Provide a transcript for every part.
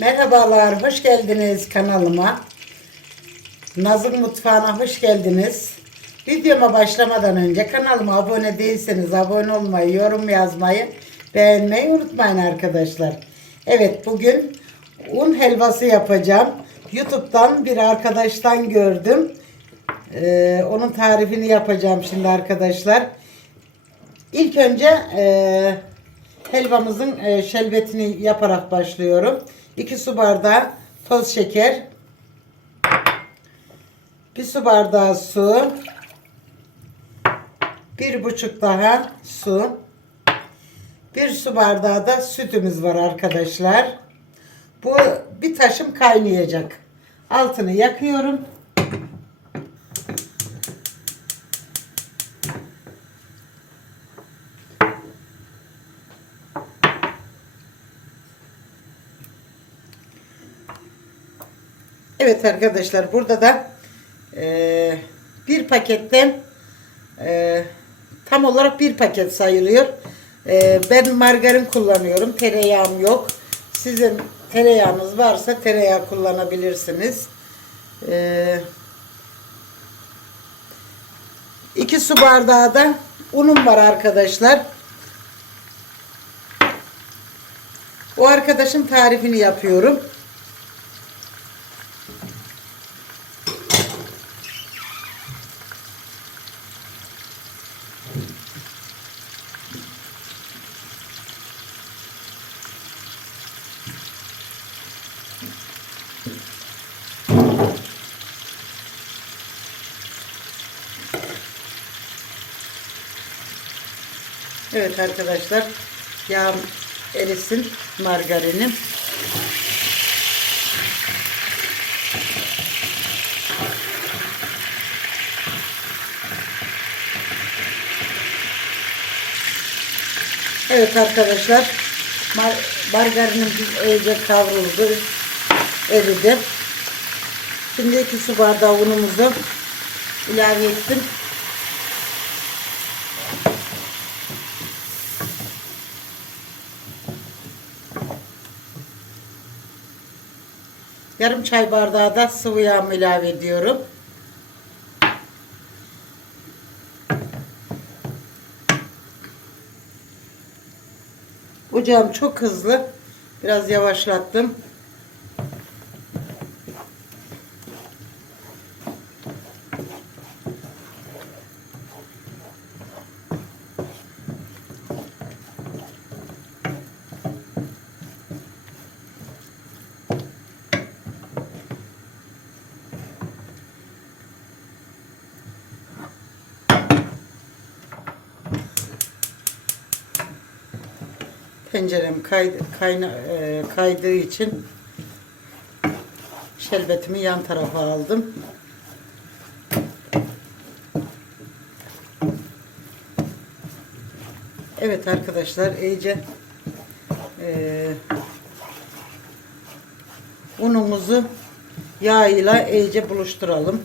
Merhabalar, hoş geldiniz kanalıma. Naz'ın mutfağına hoş geldiniz. Videoma başlamadan önce kanalıma abone değilseniz abone olmayı, yorum yazmayı, beğenmeyi unutmayın arkadaşlar. Evet, bugün un helvası yapacağım. YouTube'dan bir arkadaştan gördüm. Ee, onun tarifini yapacağım şimdi arkadaşlar. İlk önce e, helvamızın e, şerbetini yaparak başlıyorum. 2 su bardağı toz şeker. 1 su bardağı su. bir buçuk daha su. 1 su bardağı da sütümüz var arkadaşlar. Bu bir taşım kaynayacak. Altını yakıyorum. Evet arkadaşlar burada da e, bir paketten e, tam olarak bir paket sayılıyor. E, ben margarin kullanıyorum. Tereyağım yok. Sizin tereyağınız varsa tereyağı kullanabilirsiniz. E, iki su bardağı da unum var arkadaşlar. O arkadaşın tarifini yapıyorum. Evet arkadaşlar yağım erisin margarinim. Evet arkadaşlar mar margarinim iyice kavruldu eridi. Şimdi iki su bardağı unumuzu ilave ettim. Yarım çay bardağı da sıvı yağ ilave ediyorum. Ocağım çok hızlı. Biraz yavaşlattım. Tencerem kaydı, kayna, e, kaydığı için şerbetimi yan tarafa aldım. Evet arkadaşlar iyice e, unumuzu yağ ile iyice buluşturalım.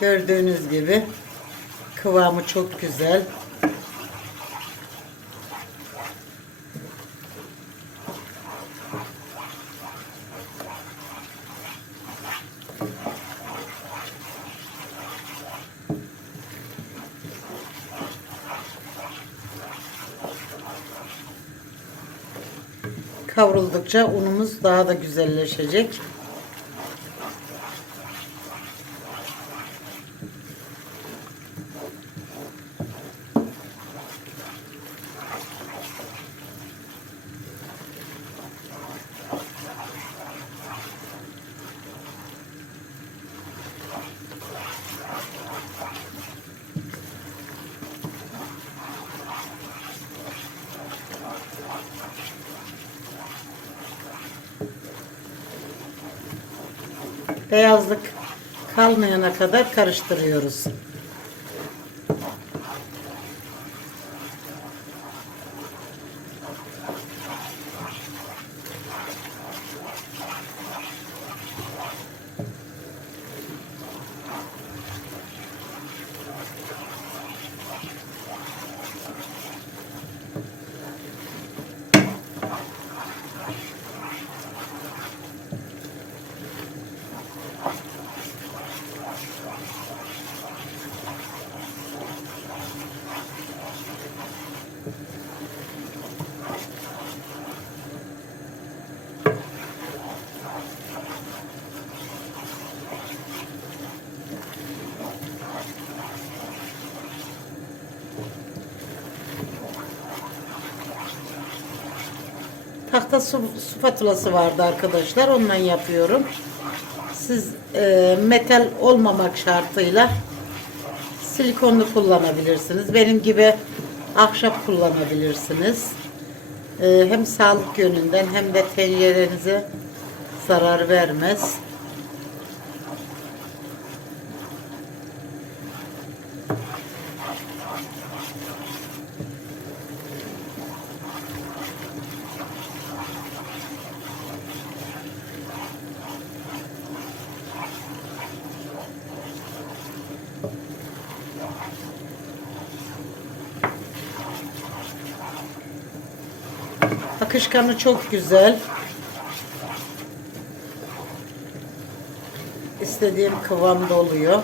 Gördüğünüz gibi kıvamı çok güzel. Kavruldukça unumuz daha da güzelleşecek. Beyazlık kalmayana kadar karıştırıyoruz. Tahta su, spatulası vardı arkadaşlar. Ondan yapıyorum. Siz e, metal olmamak şartıyla silikonlu kullanabilirsiniz. Benim gibi ahşap kullanabilirsiniz. E, hem sağlık yönünden hem de tencerenize zarar vermez. Akışkanı çok güzel. İstediğim kıvamda oluyor.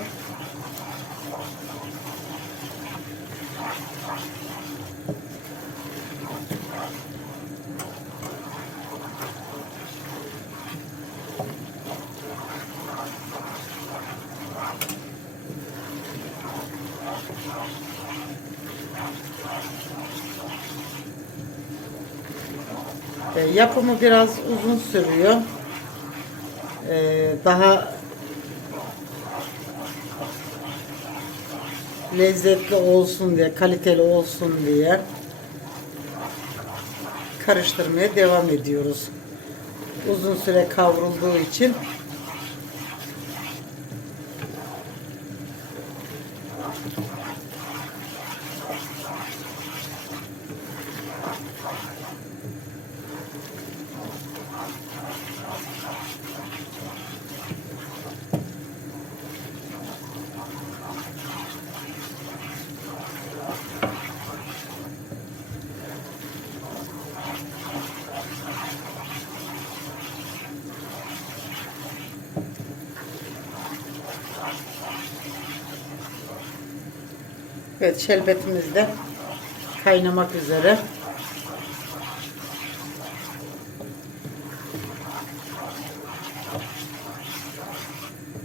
E, yapımı biraz uzun sürüyor. E, daha lezzetli olsun diye, kaliteli olsun diye karıştırmaya devam ediyoruz. Uzun süre kavrulduğu için Evet şerbetimiz de kaynamak üzere.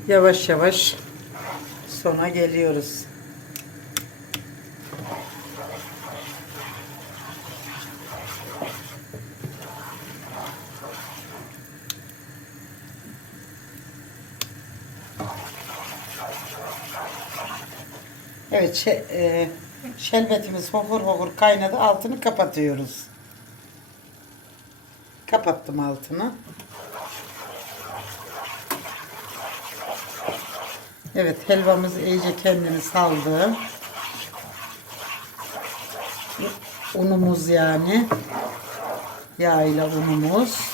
Yavaş yavaş sona geliyoruz. Evet, şe- e, şerbetimiz hokur hokur kaynadı. Altını kapatıyoruz. Kapattım altını. Evet, helvamız iyice kendini saldı. Unumuz yani. Yağ ile unumuz.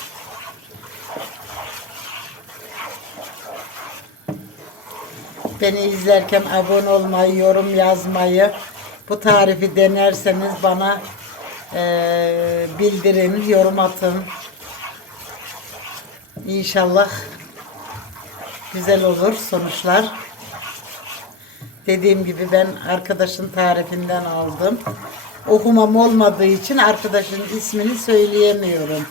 Beni izlerken abone olmayı, yorum yazmayı, bu tarifi denerseniz bana eee, bildirin, yorum atın. İnşallah güzel olur sonuçlar. Dediğim gibi ben arkadaşın tarifinden aldım. Okumam olmadığı için arkadaşın ismini söyleyemiyorum.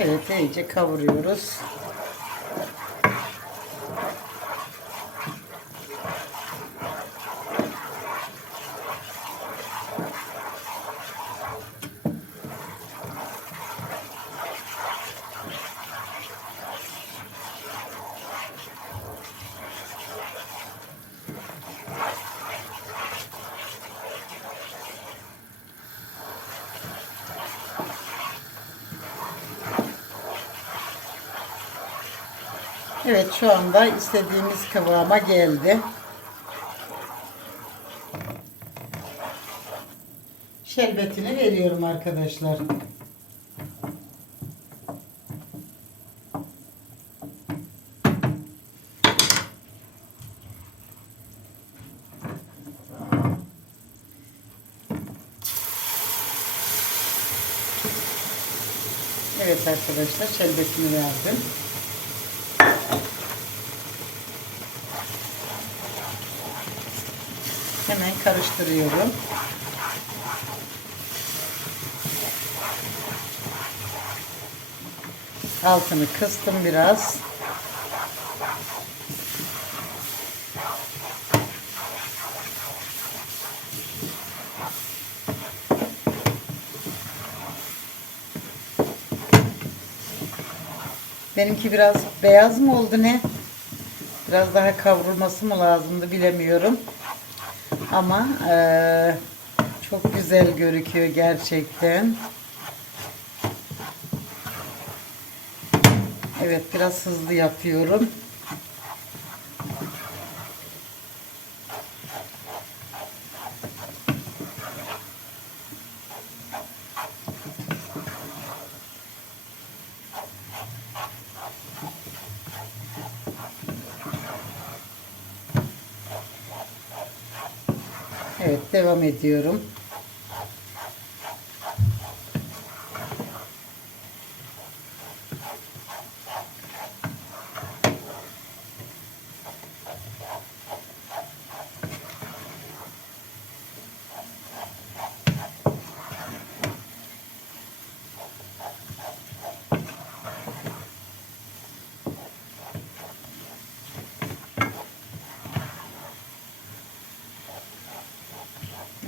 Evet iyice kavuruyoruz. Evet şu anda istediğimiz kıvama geldi. Şerbetini veriyorum arkadaşlar. Evet arkadaşlar şerbetini verdim. Hemen karıştırıyorum. Altını kıstım biraz. Benimki biraz beyaz mı oldu ne? Biraz daha kavrulması mı lazımdı bilemiyorum. Ama eee, çok güzel gözüküyor gerçekten. Evet biraz hızlı yapıyorum. Evet devam ediyorum.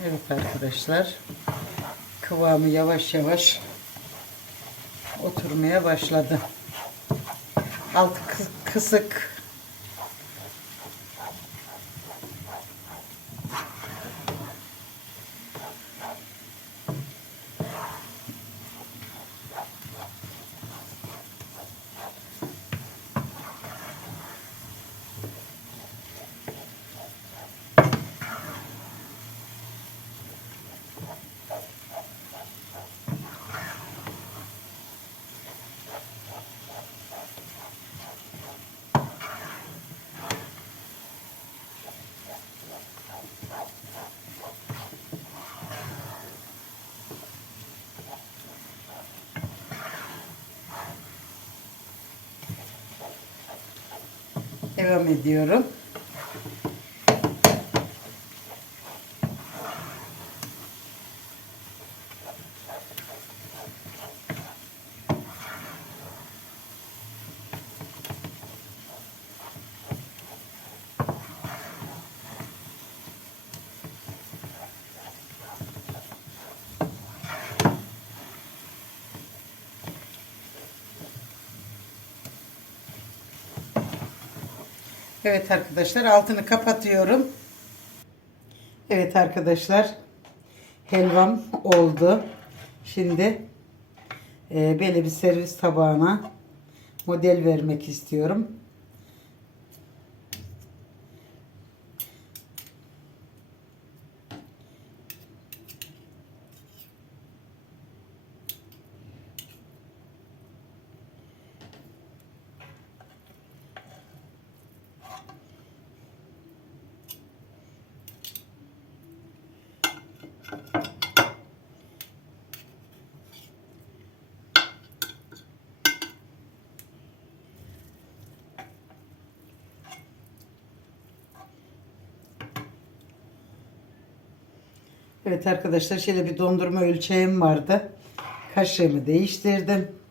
Evet arkadaşlar. Kıvamı yavaş yavaş oturmaya başladı. Altı kı- kısık. Devam ediyorum. Evet arkadaşlar altını kapatıyorum. Evet arkadaşlar helvam oldu. Şimdi e, böyle bir servis tabağına model vermek istiyorum. Evet arkadaşlar şöyle bir dondurma ölçeğim vardı. Kaşığımı değiştirdim.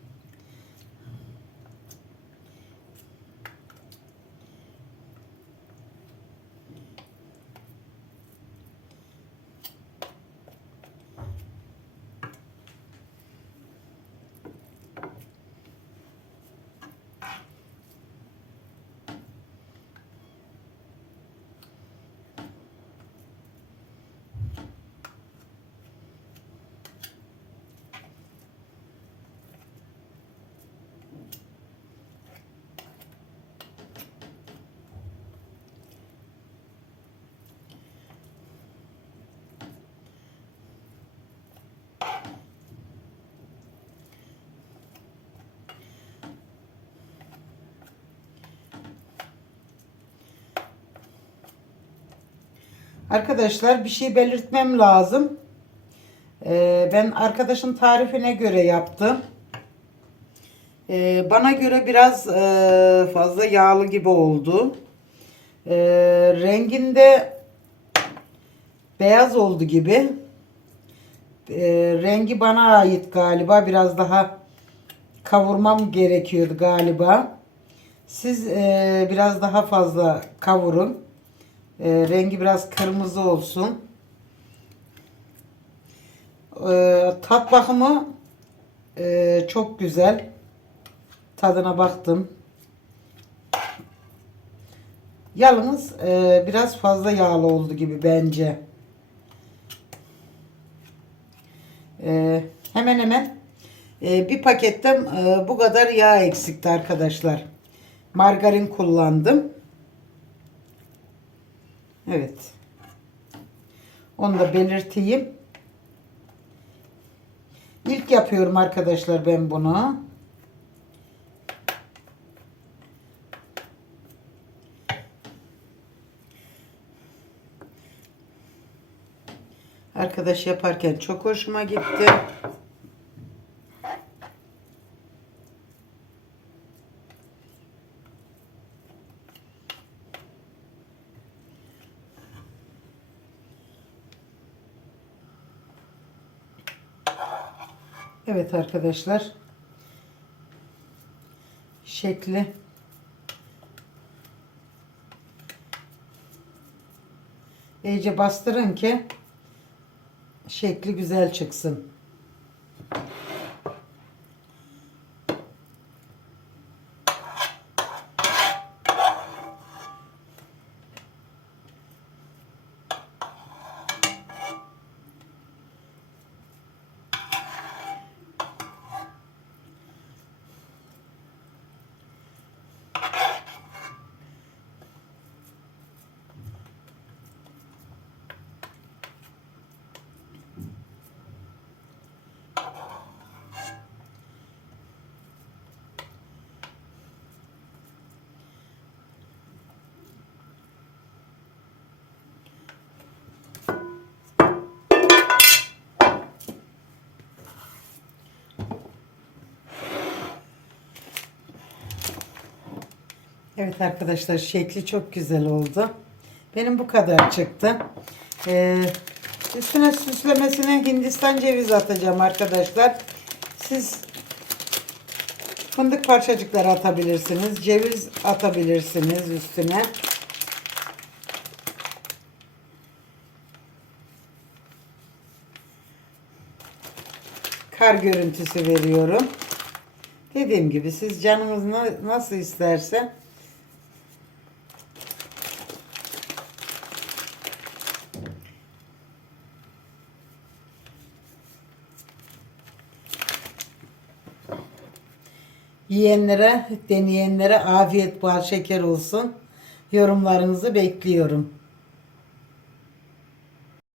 Arkadaşlar bir şey belirtmem lazım. Ee, ben arkadaşın tarifine göre yaptım. Ee, bana göre biraz e, fazla yağlı gibi oldu. Ee, renginde beyaz oldu gibi. Ee, rengi bana ait galiba. Biraz daha kavurmam gerekiyordu galiba. Siz e, biraz daha fazla kavurun. E, rengi biraz kırmızı olsun. E, tat bakımı e, çok güzel. Tadına baktım. Yalnız e, biraz fazla yağlı oldu gibi bence. E, hemen hemen e, bir paketten e, bu kadar yağ eksikti arkadaşlar. Margarin kullandım. Evet. Onu da belirteyim. İlk yapıyorum arkadaşlar ben bunu. Arkadaş yaparken çok hoşuma gitti. Evet arkadaşlar. Şekli iyice bastırın ki şekli güzel çıksın. Evet arkadaşlar şekli çok güzel oldu. Benim bu kadar çıktı. Ee, üstüne süslemesine Hindistan cevizi atacağım arkadaşlar. Siz fındık parçacıkları atabilirsiniz. Ceviz atabilirsiniz üstüne. Kar görüntüsü veriyorum. Dediğim gibi siz canınız na- nasıl isterse Yiyenlere, deneyenlere afiyet bal şeker olsun. Yorumlarınızı bekliyorum.